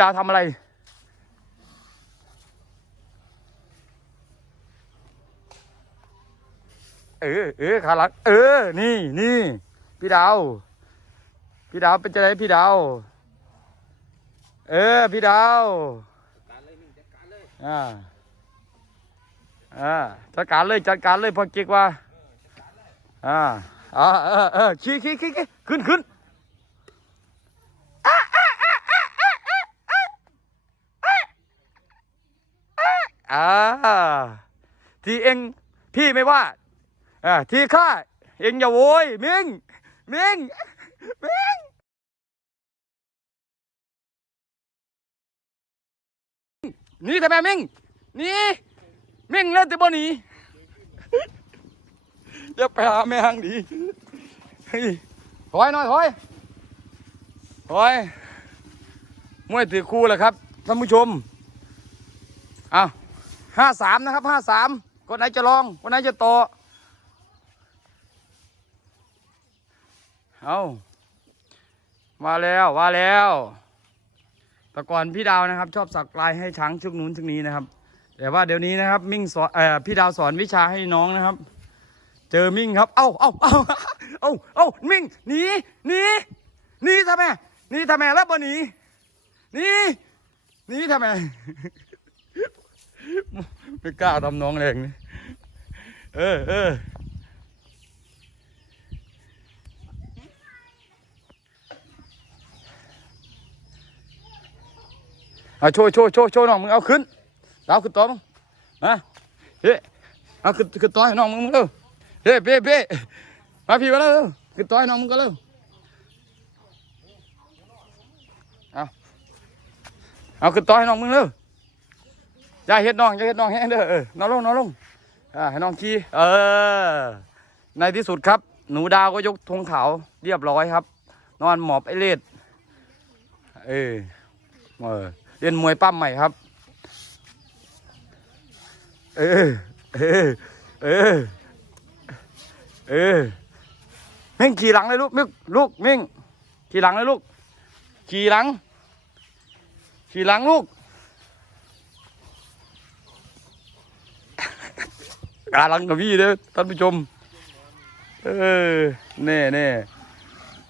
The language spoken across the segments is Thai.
ดาวทำอะไร เออเออขาหลังเออ นี่นี่พี่ดาว พี่ดาวเป็นจะไรพี่ดาว เออ พี่ดาวอ่าอ่าจัดการเลยจัดการเลยพอเก๊กว่าอ่าอ่าเออเออขี่ขี่ขี่ขึ้นขึ้น อ่าที่เองพี่ไม่ว่าอ่าที่ข้าเองอย่าโวยมิงมิงมิงนี่ทำไมมิงนี่มิงเล่นแต่บ่หนีอย่าไปหาแม่ฮังดีเฮ้ยถอยหน่อยถอยถอยมวยถือคู่แล้วครับท่านผู้ชมอ้าว ห้าสามนะครับห้าสามคนไหนจะลองคนไหนจะต่อเอามาแล้วมาแล้วแต่ก่อนพี่ดาวนะครับ ชอบสักลายให้ช้างชุกนู้นชุกนี้นะครับ แต่ว่าเดี๋ยวนี้นะครับ มิ่งสอนเอ่อพี่ดาวสอนวิชาให้น้องนะครับ เจอมิ่งครับ เอ้าเอ้าเอ้าเอ้าเอ้ามิ่งหนีหนีหนีทำไมหนีทำไมแล้วบ่หนีหนีหนีทำไม ไม่กล้าทำน้องแรงนี่เออเออเอาโชว์โชว์โชว์โชว์น้องมึงเอาขึ้นเอาขึ้นต่อมึงนะเฮ้เอาขึ้นขึ้นต่อให้น้องมึงมึงเร็วเฮ้เบ้เบ้มาพี่มาเร็วขึ้นต่อให้น้องมึงก็เร็วเอาเอาขึ้นต่อให้น้องมึงเร็ว อย่าเฮ็ดน้องอย่าเฮ็ดน้องแห้งเด้อเออนอนลงนอนลงอ่าให้น้องขี่เออ ในที่สุดครับ หนูดาวก็ยกธงขาวเรียบร้อยครับ นอนหมอบไอเลดเออเออเรียนมวยปั้มใหม่ครับ เออเออเออเออเม่งขี่หลังเลยลูกมิกลูกเม่งขี่หลังเลยลูกขี่หลังขี่หลังลูก กาหลังกับพี่เด้อท่านผู้ชม เออแน่แน่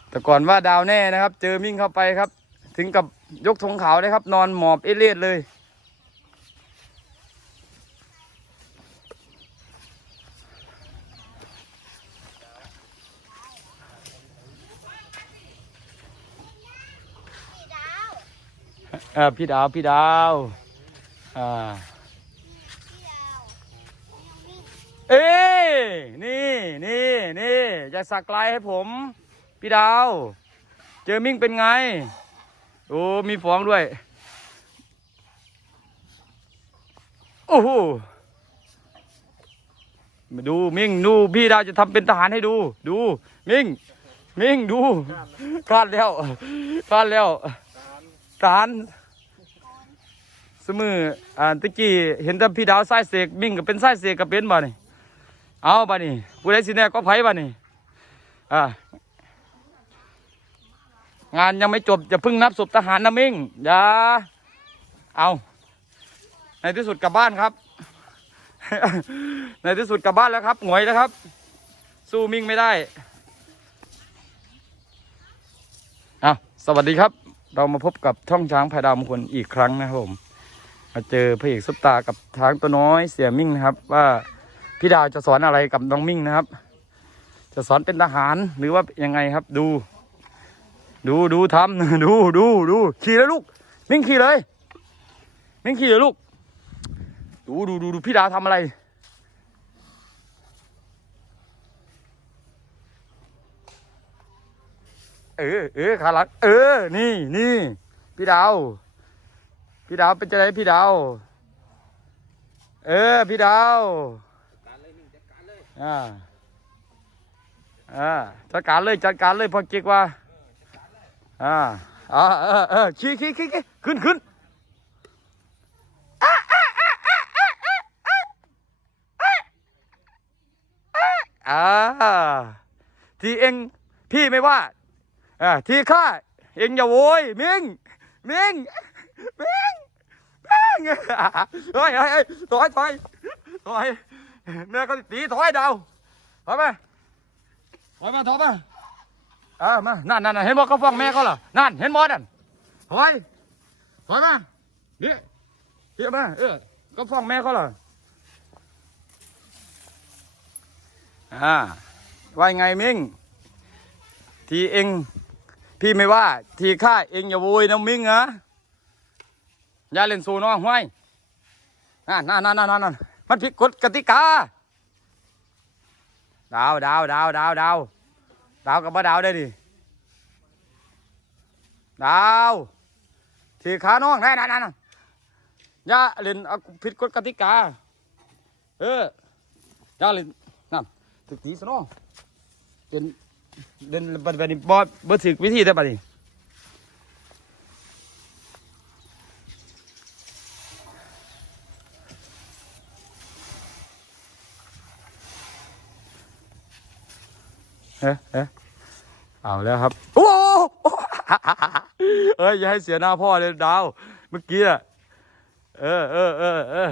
แต่ก่อนว่าดาวแน่นะครับ เจอมิ่งเข้าไปครับ ถึงกับยกธงขาวเลยครับ นอนหมอบเอเลียดเลยเออพี่ดาวพี่ดาวอ่า เอ้นี่นี่นี่จะสักลายให้ผม พี่ดาว เจอมิ่งเป็นไง โอ้มีฟองด้วย โอ้โหมาดูมิ่งดูพี่ดาวจะทำเป็นทหารให้ดู ดู มิ่ง มิ่งดูคลาดแล้วคลาดแล้วทหารสมืออ่าตะกี้เห็นแต่พี่ดาวไส้เสกมิ่งก็เป็นไส้เสกก็เป็นบ่นี่ เอาบ่นี่ผู้ใดสิแน่ก็ไผบ่นี่อ่างานยังไม่จบอย่าพิ่งนับศพทหารนะมิ่งอย่าเอาในที่สุดกลับบ้านครับ ในที่สุดกลับบ้านแล้วครับหงอยแล้วครับ สู้มิ่งไม่ได้เอาสวัสดีครับ เรามาพบกับช่องช้างพายดาวมงคลอีกครั้งนะครับผม มาเจอพระเอกซุปตากับช้างตัวน้อยเสียมิ่งนะครับว่า พี่ดาวจะสอนอะไรกับน้องมิ่งนะครับ จะสอนเป็นทหารหรือว่ายังไงครับ ดู ดูดูทำดูดูดูขี่เลยลูก มิ่งขี่เลย มิ่งขี่เลยลูก ดูดูดูดูพี่ดาวทำอะไรเออเออขาหลังเออ นี่นี่พี่ดาวพี่ดาวเป็นจะไรพี่ดาวเออ พี่ดาว อ่าอ่าจัดการเลยจัดการเลยพอเก๊กว่าอ่าอ่าเออเออขี่ขี่ขี่ขี่ขึ้นขึ้นอ่าที่เองพี่ไม่ว่าอ่าที่ข้าเองอย่าโวยมิงมิงเฮ้ยเฮ้ยเฮ้ยถอยถอยถอย แม่ก็ตีถอยดาวถอยไปถอยมาถอยมาเออมานั่นนั่นนั่นเห็นบ่เขาฟ้องแม่เขาเหรอนั่นเห็นบ่นั่นถอยถอยมาเนี่ยเฮียมาเออก็ฟ้องแม่เขาเหรออ่าว่าไงมิงทีเองพี่ไม่ว่า ทีข้าเองอย่าโวยนะมิงนะอย่าเล่นสูน้องห้วยนั่นนั่นนั่นนั่นนั่น มันผิดกฎกติกา ดาวดาวดาวดาวดาวดาวกับบ่ดาวได้ดิดาวทีขาน้องนั่นนั่นนั่นอย่าเล่นผิดกฎกติกา เอออย่าเล่นนั่นถึกตีซะน้องเป็นเล่นบัดบัดนี้บ่บ่ถึกวิธีแต่บัดนี้ เอ๊ะเอ๊ะเอาแล้วครับ โอ้โหเอ้ยอย่าให้เสียหน้าพ่อเลยดาว เมื่อกี้อะเออเออเออเออ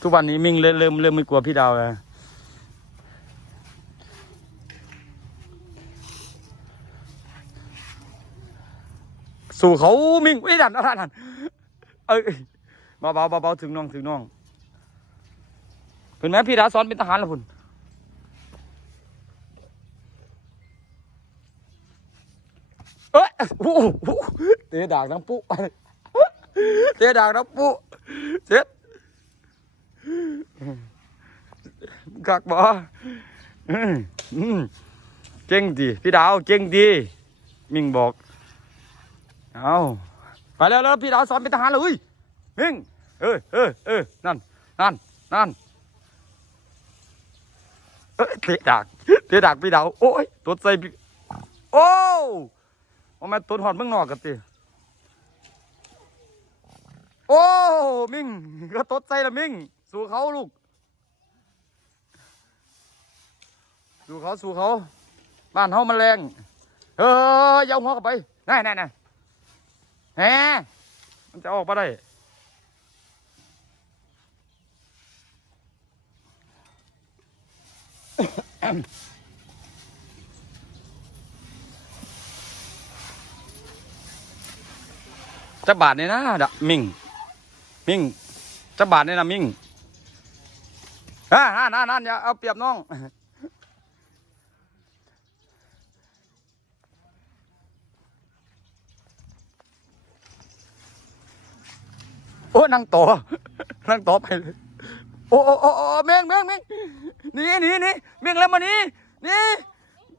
ทุกวันนี้มิ่งเริ่มเริ่มเริ่มไม่กลัวพี่ดาวแล้ว สู่เขามิ่งไม่ดันอะไรดันเอ้ยเบาเบาเบาเบาถึงน้องถึงน้องเห็นไหมพี่ดาวสอนเป็นทหารล้วพุ่นเอ้ยโอ้โหเตะดากน้ำปุ๊เตะดากน้ำปุ๊เสร็จกักบ่อเก่งดี พี่ดาวเก่งดี มิงบอก เอาไปแล้วแล้วพี่ดาวสอนเป็นทหารเลยเฮ้ยมิ่งเออเออเออนั่นนั่นนั่นเอ้ยเตะดักเตะดักพี่ดาวโอ้ยตัวใส่โอ้ว่าแม่ตัวหอดเมืองนอกกันตีโอ้มิ่งก็ตดใจละมิ่ง สู่เขาลูก สู่เขาสู่เขา บ้านเฮามันแรง เอออย่าเอาหัวเข้าไปนั่นนั่นนั่น แหมมันจะออกมาได้ จะบาดเนี่ยนะดะมิงมิงจะบาดเนี่ยนะมิงอ่านั่นนั่นนั่นอย่าเอาเปรียบน้อง โอ้นั่งต่อนั่งต่อไปเลยโอ้โอ้โอ้โอ้เมงเมงเมงหนี่นี่นี่เมงแล้วมานี่นี่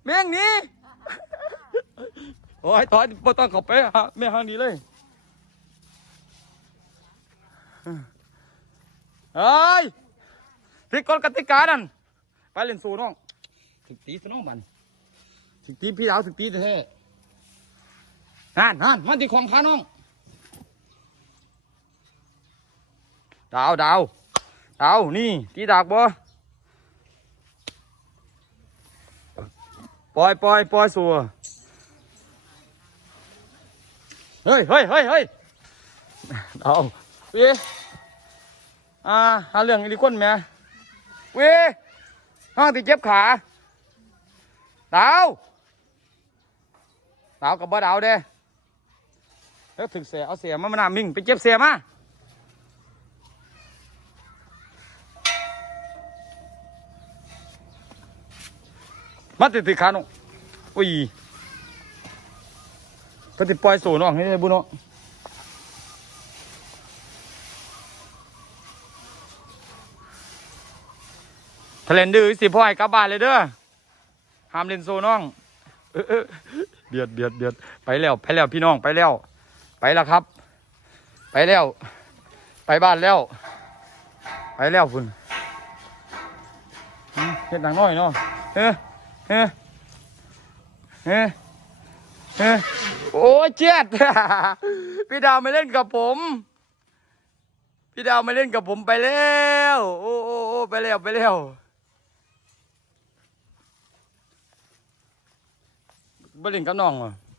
เมงหนี่โอ้ยต่อยบ่ต้องเข้าไปหาแม่หางนี้เลยเฮ้ยผิดกฎกติกานั่นไปเล่นสูน้องถึกตีซะน้องบันถึกตีพี่ดาวถึกตีแท้ๆนั่นนั่นมันที่ของขาน้อง ดาวดาวดาวนี่ตีดากบ่ปล่อยปล่อยปล่อยสัวเฮ้ยเฮ้ยเฮ้ยเฮ้ยดาวเว้ยอ่าหาเรื่องอีกคนแม่เว้ยห้างตีเจ็บขาดาวดาวกับบ่ดาวเด้แล้วถึงเสียเอาเสียมามานามิ่งไปเจ็บเสียมา มาติดติดขาน้องอุ้ยปฏิปล่อยโซ่น้องให้ได้บุญเนาะทะเลนดื้อสิพ่อให้กลับบ้านเลยเด้อห้ามเล่นโซ่น้องเออเออเบียดเบียดเบียดไปแล้วไปแล้วพี่น้องไปแล้ว ไปแล้วครับ ไปแล้ว ไปบ้านแล้ว ไปแล้วคุณอืมเฮ็ดหนังน้อยเนาะเออ เออเออเออโอ้เจ็ดพี่ดาวไม่เล่นกับผม พี่ดาวไม่เล่นกับผมไปแล้ว โอ้โอโอไปแล้วไปแล้วบลิงกับน้อง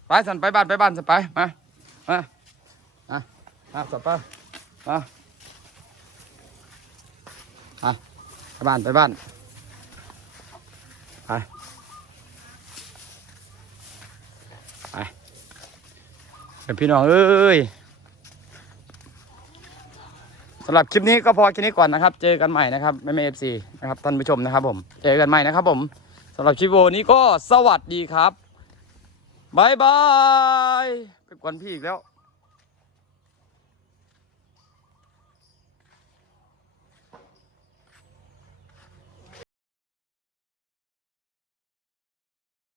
ไปสันไปบ้านไปบ้านสันไปมามามามาสับไปมาไปบ้านไปบ้านไป เดี๋ยวพี่น้องเอ้ยสำหรับคลิปนี้ก็พอแค่นี้ก่อนนะครับ เจอกันใหม่นะครับแม่เอฟซีนะครับท่านผู้ชมนะครับผม เจอกันใหม่นะครับผมสำหรับคลิปโวนี้ก็สวัสดีครับบายบายไปกวนพี่อีกแล้ว